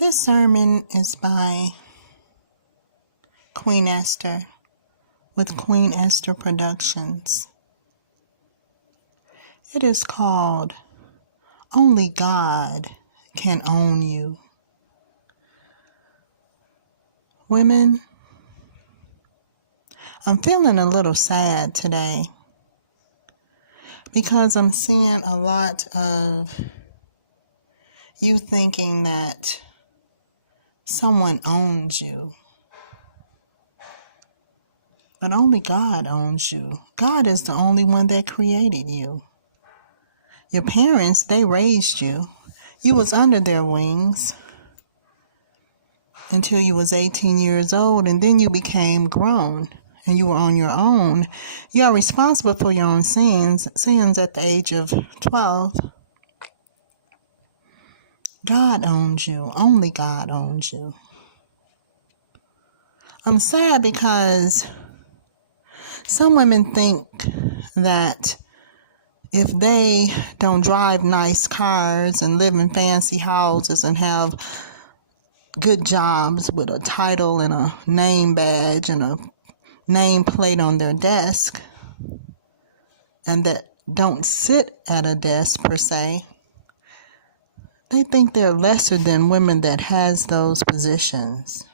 This sermon is by Queen Esther with Queen Esther Productions. It is called Only God Can Own You. Women, I'm feeling a little sad today because I'm seeing a lot of you thinking that someone owns you. But only God owns you. God is the only one that created you. Your parents, they raised you. You was under their wings until you was 18 years old, and then you became grown and you were on your own. You are responsible for your own sins at the age of 12. God owns you. Only God owns you. I'm sad because some women think that if they don't drive nice cars and live in fancy houses and have good jobs with a title and a name badge and a name plate on their desk, and that don't sit at a desk per se, they think they're lesser than women that has those positions.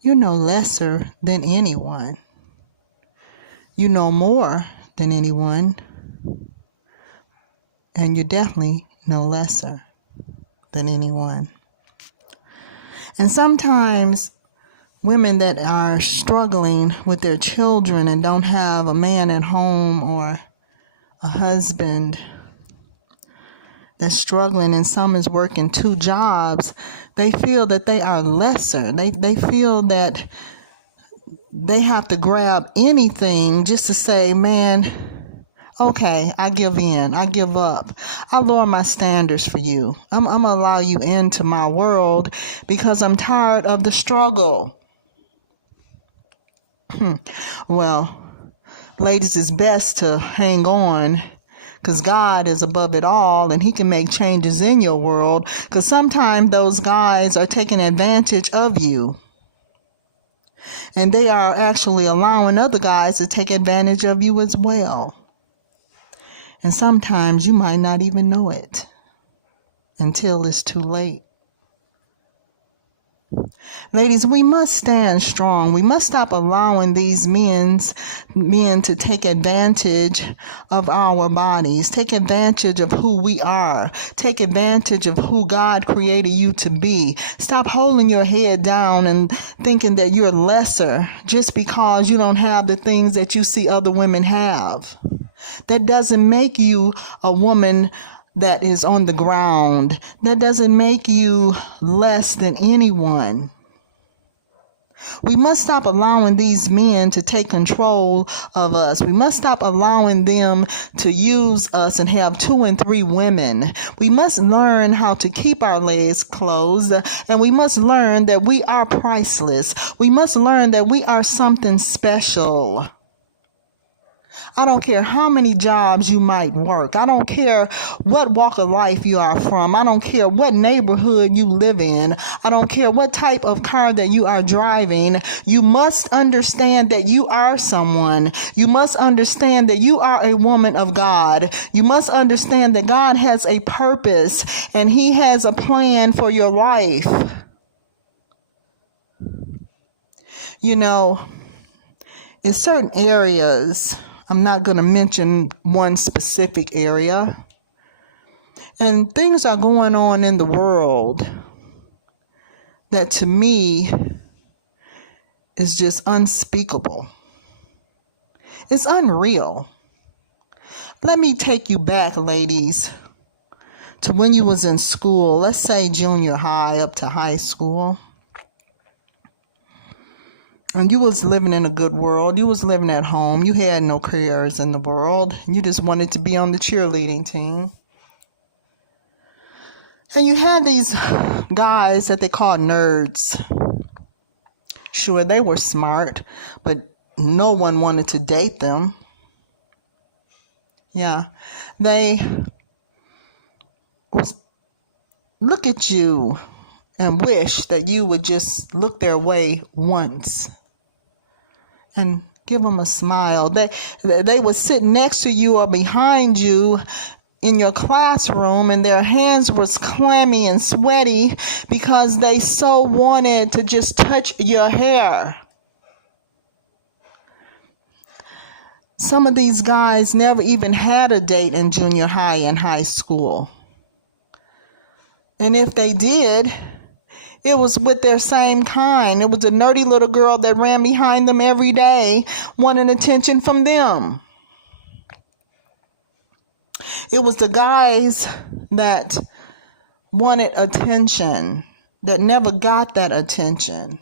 You're no lesser than anyone. You know more than anyone, and you're definitely no lesser than anyone. And sometimes women that are struggling with their children and don't have a man at home or a husband that's struggling, and some is working 2 jobs, they feel that they are lesser. They feel that they have to grab anything just to say, man, okay, I give in. I give up. I lower my standards for you. I'm going to allow you into my world because I'm tired of the struggle. Well, ladies, it's best to hang on because God is above it all and he can make changes in your world, because sometimes those guys are taking advantage of you. And they are actually allowing other guys to take advantage of you as well. And sometimes you might not even know it until it's too late. Ladies, we must stand strong. We must stop allowing these men to take advantage of our bodies, take advantage of who we are, take advantage of who God created you to be. Stop holding your head down and thinking that you're lesser just because you don't have the things that you see other women have. That doesn't make you a woman that is on the ground. That doesn't make you less than anyone. We must stop allowing these men to take control of us. We must stop allowing them to use us and have 2 and 3 women. We must learn how to keep our legs closed, and we must learn that we are priceless. We must learn that we are something special. I don't care how many jobs you might work. I don't care what walk of life you are from. I don't care what neighborhood you live in. I don't care what type of car that you are driving. You must understand that you are someone. You must understand that you are a woman of God. You must understand that God has a purpose and he has a plan for your life. You know, in certain areas, I'm not going to mention one specific area, and things are going on in the world that to me is just unspeakable. It's unreal. Let me take you back, ladies, to when you was in school. Let's say junior high up to high school. And you was living in a good world. You was living at home. You had no careers in the world. You just wanted to be on the cheerleading team. And you had these guys that they called nerds. Sure, they were smart, but no one wanted to date them. Yeah, they was look at you and wish that you would just look their way once and give them a smile. They would sit next to you or behind you in your classroom, and their hands was clammy and sweaty because they so wanted to just touch your hair. Some of these guys never even had a date in junior high and high school. And if they did, it was with their same kind. It was a nerdy little girl that ran behind them every day, wanting attention from them. It was the guys that wanted attention, that never got that attention.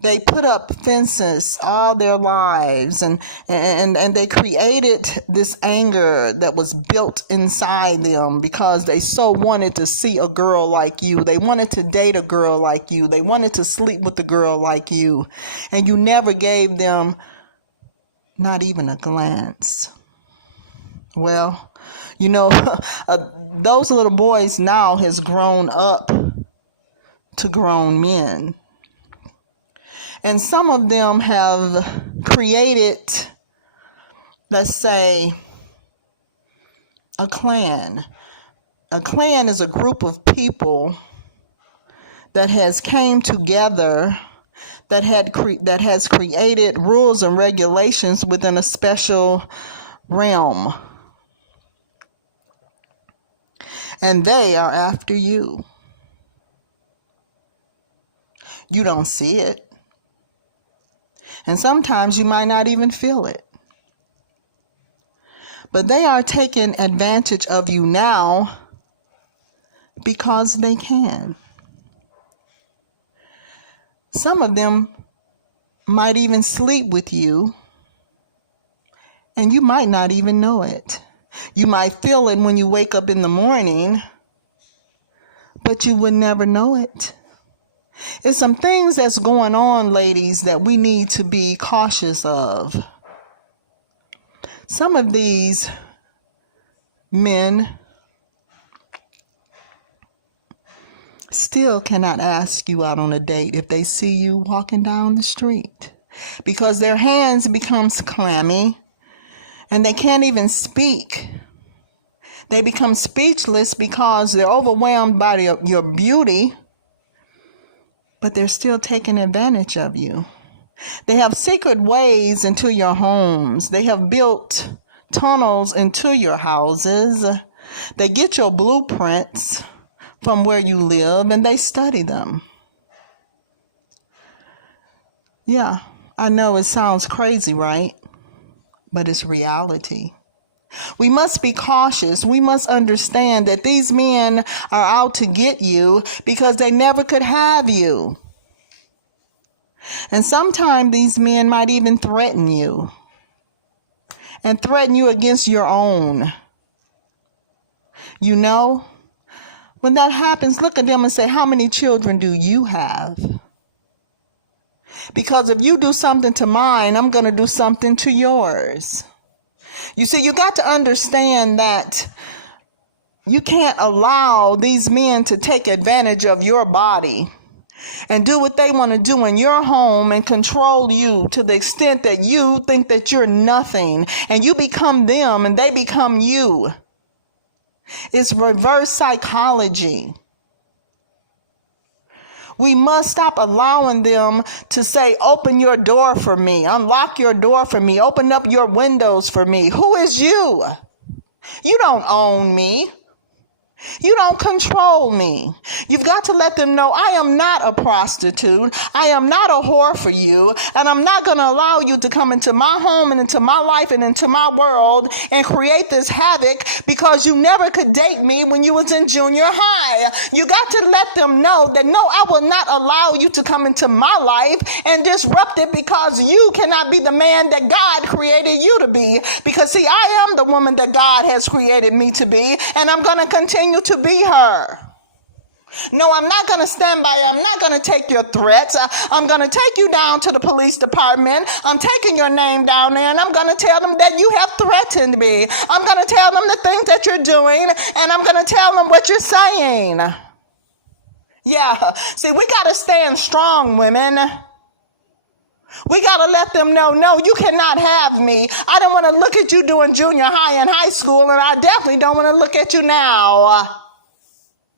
They put up fences all their lives, and they created this anger that was built inside them because they so wanted to see a girl like you. They wanted to date a girl like you. They wanted to sleep with a girl like you. And you never gave them not even a glance. Well, you know, those little boys now has grown up to grown men. And some of them have created, let's say, a clan. A clan is a group of people that has came together, that has created rules and regulations within a special realm. And they are after you. You don't see it. And sometimes you might not even feel it. But they are taking advantage of you now because they can. Some of them might even sleep with you, and you might not even know it. You might feel it when you wake up in the morning, but you would never know it. It's some things that's going on, ladies, that we need to be cautious of. Some of these men still cannot ask you out on a date if they see you walking down the street because their hands becomes clammy and they can't even speak. They become speechless because they're overwhelmed by your beauty, but they're still taking advantage of you. They have secret ways into your homes. They have built tunnels into your houses. They get your blueprints from where you live and they study them. Yeah, I know it sounds crazy, right? But it's reality. We must be cautious. We must understand that these men are out to get you because they never could have you. And sometimes these men might even threaten you and threaten you against your own. You know, when that happens, look at them and say, how many children do you have? Because if you do something to mine, I'm going to do something to yours. You see, you got to understand that you can't allow these men to take advantage of your body and do what they want to do in your home and control you to the extent that you think that you're nothing and you become them and they become you. It's reverse psychology. We must stop allowing them to say, open your door for me, unlock your door for me, open up your windows for me. Who is you? You don't own me. You don't control me. You've got to let them know I am not a prostitute. I am not a whore for you. And I'm not going to allow you to come into my home and into my life and into my world and create this havoc because you never could date me when you was in junior high. You got to let them know that no, I will not allow you to come into my life and disrupt it because you cannot be the man that God created you to be. Because see, I am the woman that God has created me to be, and I'm going to continue to be her. No, I'm not going to stand by. I'm not going to take your threats. I'm going to take you down to the police department. I'm taking your name down there and I'm going to tell them that you have threatened me. I'm going to tell them the things that you're doing and I'm going to tell them what you're saying. Yeah. See, we got to stand strong, women. We got to let them know, no, you cannot have me. I don't want to look at you doing junior high and high school, and I definitely don't want to look at you now.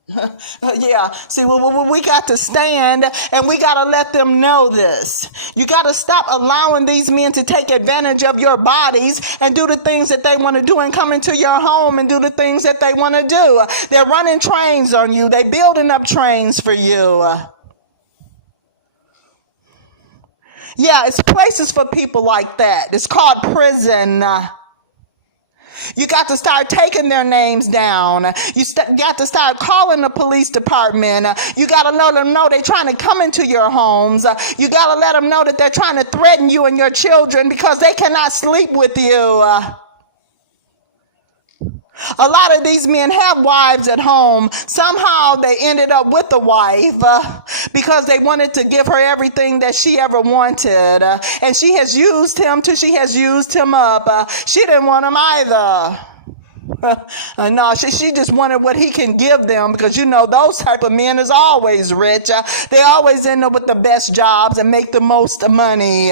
Yeah, see, we got to stand and we got to let them know this. You got to stop allowing these men to take advantage of your bodies and do the things that they want to do and come into your home and do the things that they want to do. They're running trains on you. They're building up trains for you. Yeah, it's places for people like that. It's called prison. You got to start taking their names down. You got to start calling the police department. You got to let them know they're trying to come into your homes. You got to let them know that they're trying to threaten you and your children because they cannot sleep with you. A lot of these men have wives at home. Somehow they ended up with a wife because they wanted to give her everything that she ever wanted. And she has used him till she has used him up. She didn't want him either. No, she just wanted what he can give them because, you know, those type of men is always rich. They always end up with the best jobs and make the most money.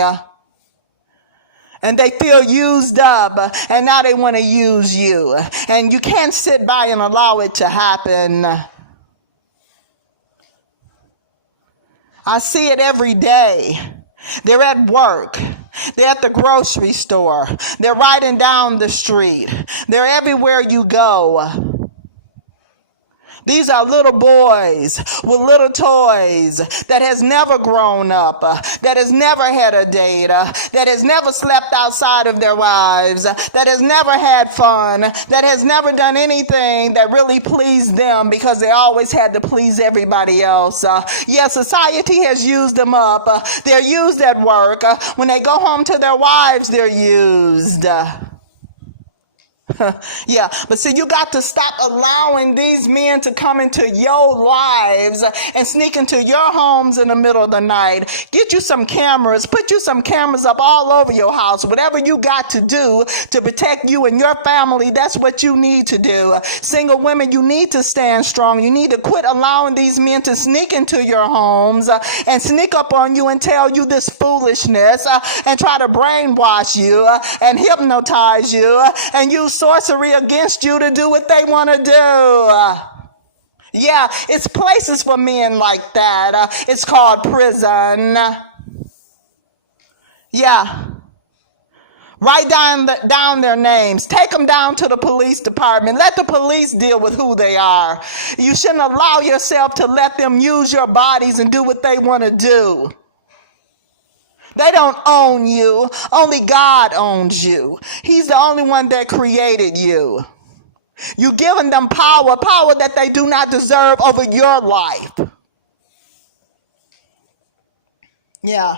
And they feel used up, and now they want to use you. And you can't sit by and allow it to happen. I see it every day. They're at work. They're at the grocery store. They're riding down the street. They're everywhere you go. These are little boys with little toys that has never grown up, that has never had a date, that has never slept outside of their wives, that has never had fun, that has never done anything that really pleased them because they always had to please everybody else. Yeah, society has used them up. They're used at work. When they go home to their wives, they're used. Yeah, but see, you got to stop allowing these men to come into your lives and sneak into your homes in the middle of the night. Get you some cameras, put you some cameras up all over your house. Whatever you got to do to protect you and your family, that's what you need to do. Single women, you need to stand strong. You need to quit allowing these men to sneak into your homes and sneak up on you and tell you this foolishness and try to brainwash you and hypnotize you and use sorcery against you to do what they want to do. Yeah, it's places for men like that. It's called prison. Yeah. Write down their names. Take them down to the police department. Let the police deal with who they are. You shouldn't allow yourself to let them use your bodies and do what they want to do. They don't own you. Only God owns you. He's the only one that created you. You've given them power that they do not deserve over your life. Yeah.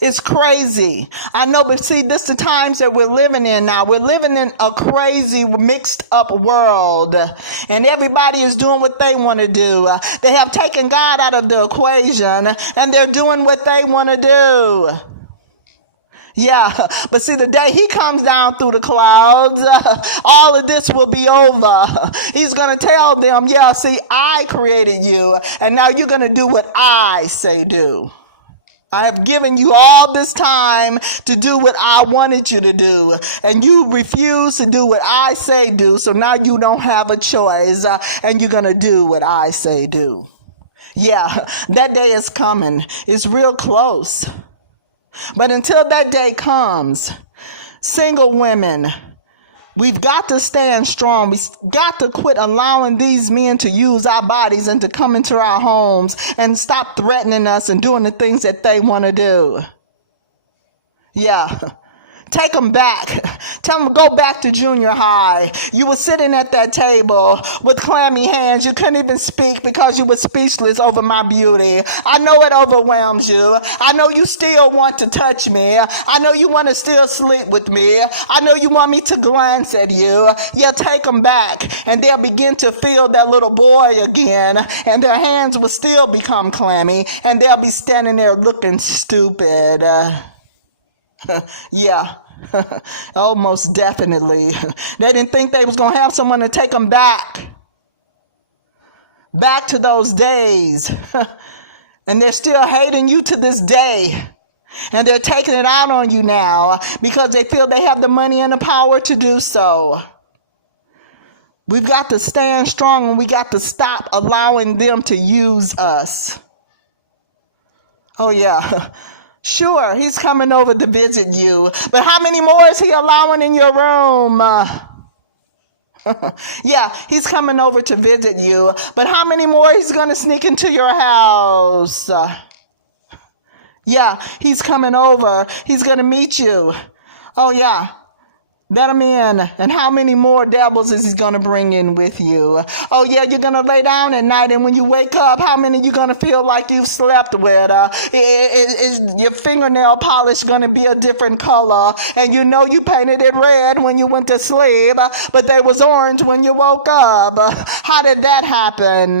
It's crazy. I know, but see, this is the times that we're living in now. We're living in a crazy, mixed up world. And everybody is doing what they want to do. They have taken God out of the equation, and they're doing what they want to do. Yeah, but see, the day he comes down through the clouds, all of this will be over. He's going to tell them, yeah, see, I created you, and now you're going to do what I say do. I have given you all this time to do what I wanted you to do, and you refuse to do what I say do, so now you don't have a choice, and you're going to do what I say do. Yeah, that day is coming. It's real close. But until that day comes, single women, we've got to stand strong. We've got to quit allowing these men to use our bodies and to come into our homes and stop threatening us and doing the things that they want to do. Yeah. Take them back. Tell them to go back to junior high. You were sitting at that table with clammy hands. You couldn't even speak because you were speechless over my beauty. I know it overwhelms you. I know you still want to touch me. I know you want to still sleep with me. I know you want me to glance at you. Yeah, take them back. And they'll begin to feel that little boy again. And their hands will still become clammy. And they'll be standing there looking stupid. Yeah. Oh, most definitely. They didn't think they was going to have someone to take them back. Back to those days. And they're still hating you to this day. And they're taking it out on you now because they feel they have the money and the power to do so. We've got to stand strong, and we got to stop allowing them to use us. Oh, yeah. Sure, he's coming over to visit you. But how many more is he allowing in your room? Yeah, he's coming over to visit you. But how many more he's going to sneak into your house? Yeah, he's coming over. He's going to meet you. Oh, yeah. Let him in. And how many more devils is he going to bring in with you? Oh, yeah, you're going to lay down at night, and when you wake up, how many you going to feel like you've slept with? Is your fingernail polish going to be a different color? And you know you painted it red when you went to sleep, but they was orange when you woke up. How did that happen?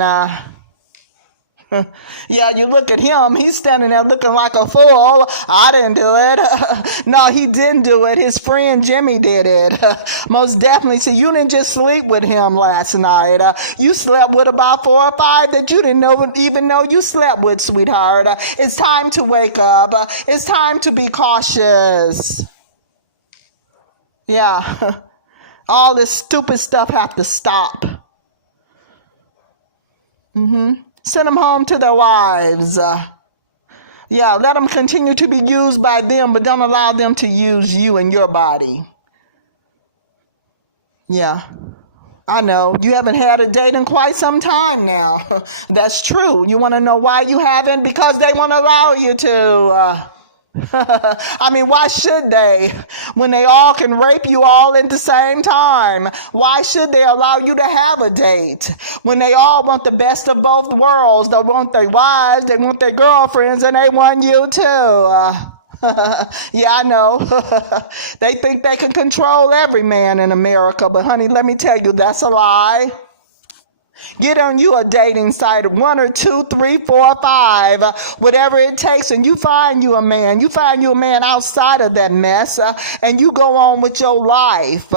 Yeah, you look at him, he's standing there looking like a fool. I didn't do it. No, he didn't do it. His friend Jimmy did it. Most definitely. See, you didn't just sleep with him last night. You slept with about 4 or 5 that you didn't even know you slept with, sweetheart. It's time to wake up. It's time to be cautious. Yeah. All this stupid stuff have to stop. Send them home to their wives. Yeah, let them continue to be used by them, but don't allow them to use you and your body. Yeah, I know. You haven't had a date in quite some time now. That's true. You want to know why you haven't? Because they won't allow you to. I mean, why should they? When they all can rape you all at the same time. Why should they allow you to have a date? When they all want the best of both worlds. They want their wives, they want their girlfriends, and they want you too. Yeah, I know. They think they can control every man in America, but honey, let me tell you, that's a lie. Get on you a dating site, 1 or 2, 3, 4, 5, whatever it takes, and you find you a man. You find you a man outside of that mess, and you go on with your life.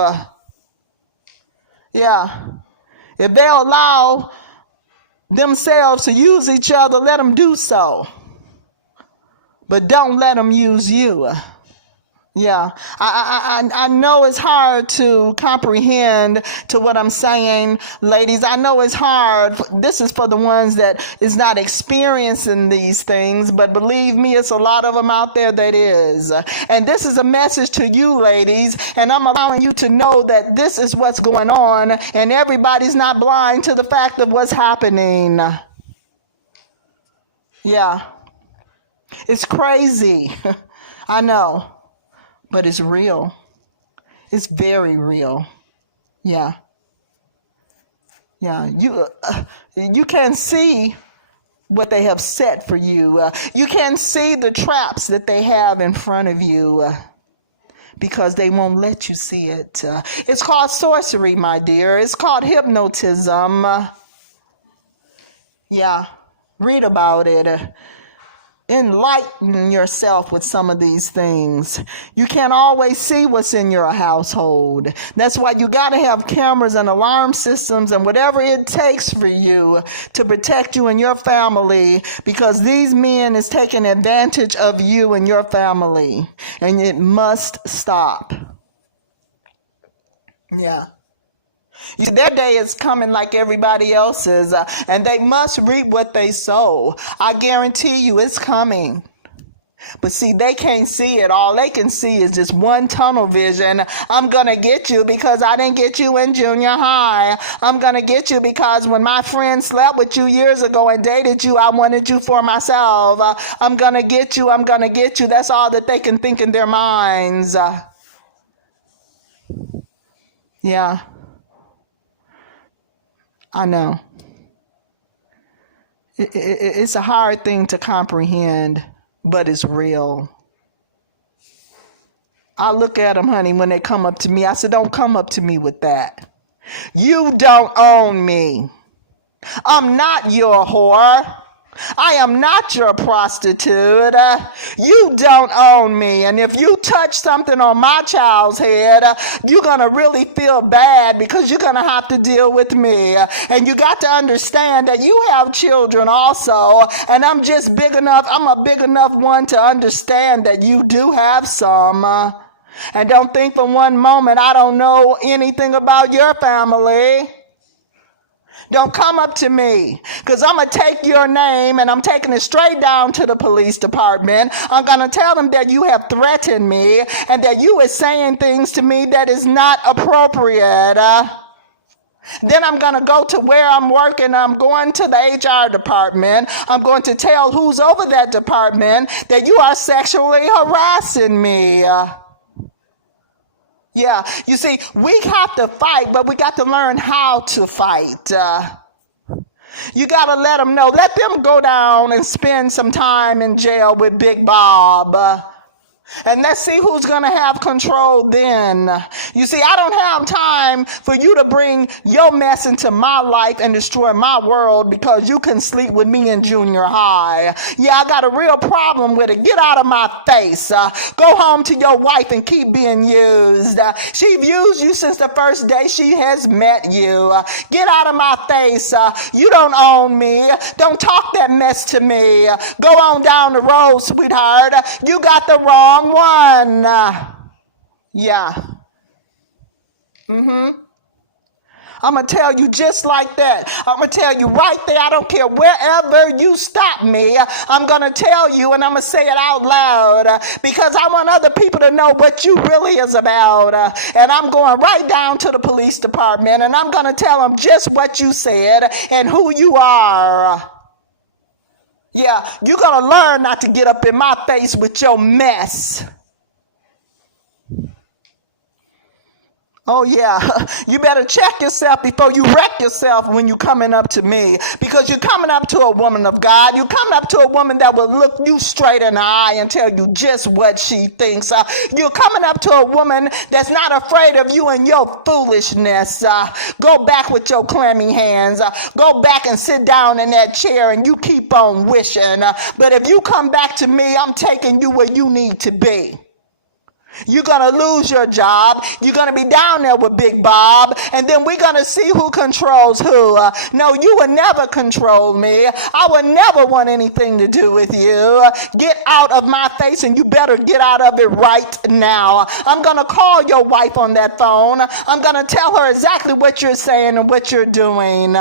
Yeah. If they'll allow themselves to use each other, let them do so. But don't let them use you. Yeah, I know it's hard to comprehend to what I'm saying, ladies. I know it's hard. This is for the ones that is not experiencing these things, but believe me, it's a lot of them out there that is. And this is a message to you, ladies, and I'm allowing you to know that this is what's going on, and everybody's not blind to the fact of what's happening. Yeah, it's crazy. I know. But it's real. It's very real. Yeah. Yeah. You can see what they have set for you. You can see the traps that they have in front of you because they won't let you see it. It's called sorcery, my dear. It's called hypnotism. Yeah. Read about it. Enlighten yourself with some of these things. You can't always see what's in your household. That's why you got to have cameras and alarm systems and whatever it takes for you to protect you and your family, because these men is taking advantage of you and your family, and it must stop. Yeah. You see, their day is coming like everybody else's, and they must reap what they sow. I guarantee you it's coming. But see, they can't see it. All they can see is just one tunnel vision. I'm going to get you because I didn't get you in junior high. I'm going to get you because when my friend slept with you years ago and dated you, I wanted you for myself. I'm going to get you. I'm going to get you. That's all that they can think in their minds. Yeah. I know. It's a hard thing to comprehend, but it's real. I look at them, honey, when they come up to me. I said, don't come up to me with that. You don't own me. I'm not your whore. I am not your prostitute. You don't own me. And if you touch something on my child's head, you're going to really feel bad because you're going to have to deal with me. And you got to understand that you have children also. And I'm a big enough one to understand that you do have some. And don't think for one moment I don't know anything about your family. Don't come up to me, because I'm going to take your name and I'm taking it straight down to the police department. I'm going to tell them that you have threatened me and that you are saying things to me that is not appropriate. Then I'm going to go to where I'm working. I'm going to the HR department. I'm going to tell who's over that department that you are sexually harassing me. Yeah, you see, we have to fight, but we got to learn how to fight. You got to let them know. Let them go down and spend some time in jail with Big Bob. And let's see who's going to have control then. You see, I don't have time for you to bring your mess into my life and destroy my world because you can sleep with me in junior high. Yeah, I got a real problem with it. Get out of my face. Go home to your wife and keep being used. She's used you since the first day she has met you. Get out of my face. You don't own me. Don't talk that mess to me. Go on down the road, sweetheart. You got the wrong one. Yeah. I'm going to tell you just like that. I'm going to tell you right there. I don't care wherever you stop me. I'm going to tell you, and I'm going to say it out loud because I want other people to know what you really is about. And I'm going right down to the police department, and I'm going to tell them just what you said and who you are. Yeah, you're going to learn not to get up in my face with your mess. Oh, yeah. You better check yourself before you wreck yourself when you're coming up to me. Because you're coming up to a woman of God. You're coming up to a woman that will look you straight in the eye and tell you just what she thinks. You're coming up to a woman that's not afraid of you and your foolishness. Go back with your clammy hands. Go back and sit down in that chair and you keep on wishing. But if you come back to me, I'm taking you where you need to be. You're going to lose your job. You're going to be down there with Big Bob. And then we're going to see who controls who. No, you will never control me. I will never want anything to do with you. Get out of my face, and you better get out of it right now. I'm going to call your wife on that phone. I'm going to tell her exactly what you're saying and what you're doing.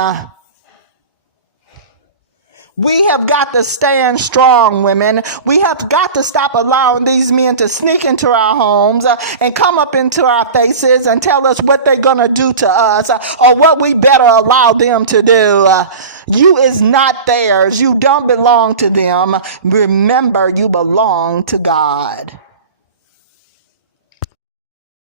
We have got to stand strong, women. We have got to stop allowing these men to sneak into our homes and come up into our faces and tell us what they're going to do to us or what we better allow them to do. You is not theirs. You don't belong to them. Remember, you belong to God.